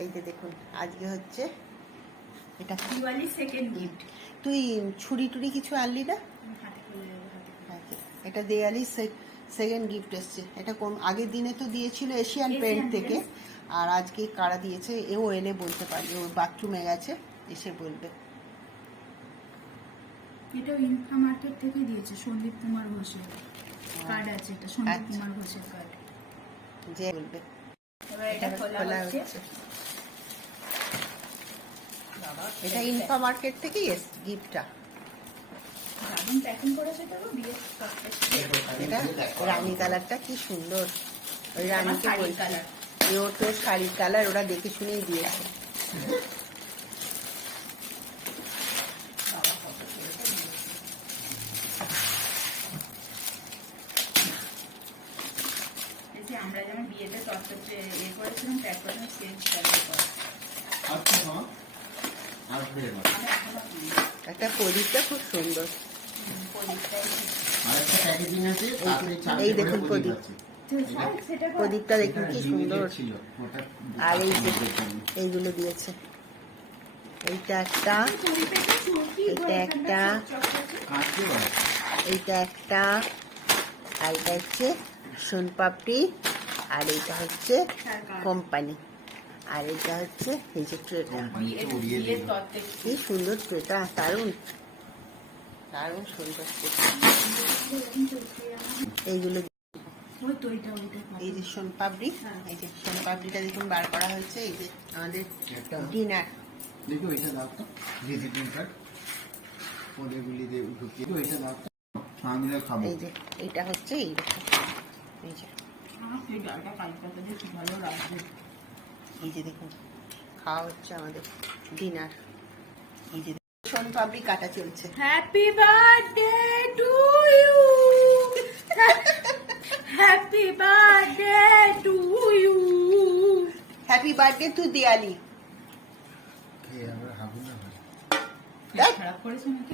এই যে দেখুন আজকে হচ্ছে এটা দিওয়ালি সেকেন্ড গিফট। তুই ছুরি টুরি কিছু আনলি না? এটা দিওয়ালি সেকেন্ড গিফট এসছে। এটা কোন আগের দিনে তো দিয়েছিল এশিয়ান পেন্ট থেকে, আর আজকে কারা দিয়েছে এও এলে বলতে পারবে। ও বাথরুমে গেছে, এসে বলবে। এটা ইনফা মার্কেট থেকে দিয়েছে সন্দীপ কুমার ঘোষের কার্ড আছে। এটা সন্দীপ কুমার ঘোষের কার্ড, যে বলবে। এবার এটা খোলা হচ্ছে। এটা ইনফা মার্কেট থেকেই এসছে গিফটটা। দারুণ প্যাকিং করেছে তো বিয়ের এটা রানী কালারটা কি সুন্দর। ওই রানীকে বলছি কালার, ও তো শাড়ির কালার, ওরা দেখে শুনেই দিয়েছে। আমরা যেমন বিয়েতে তত্ত্বে ইয়ে করেছিলাম প্যাক করেছিলাম সেম স্টাইলে করা। একটা প্রদীপটা খুব সুন্দর। এই দেখুন প্রদীপ, প্রদীপটা দেখুন কি সুন্দর। আর এই যে এইগুলো দিয়েছে, এইটা একটা, এইটা একটা, এইটা একটা, আর এটা হচ্ছে সোনপাপড়ি, আর এইটা হচ্ছে কোম্পানি, আর এটা হচ্ছে এই যে ট্রেটা। কি সুন্দর ট্রেটা, দারুণ দারুণ সুন্দর। এইগুলো এই যে সোনপাপড়ি, এই যে সোনপাপড়িটা দেখুন বার করা হয়েছে। এই যে আমাদের ডিনার। দেখো এটা দাও তো, ভিজিটিং কার্ড ওদেরগুলি দিয়ে ঢুকিয়ে দাও। এটা দাও তো, আমি খাবো। এই যে এইটা হচ্ছে এইরকম, এই যে এই যে দেখুন খাওয়া হচ্ছে আমাদের ডিনার। এই যে সোনপাপড়ি কাটা চলছে। Happy birthday to you, happy birthday to you, happy birthday to Diwali. আমরা হাবু না খারাপ করেছে নাকি?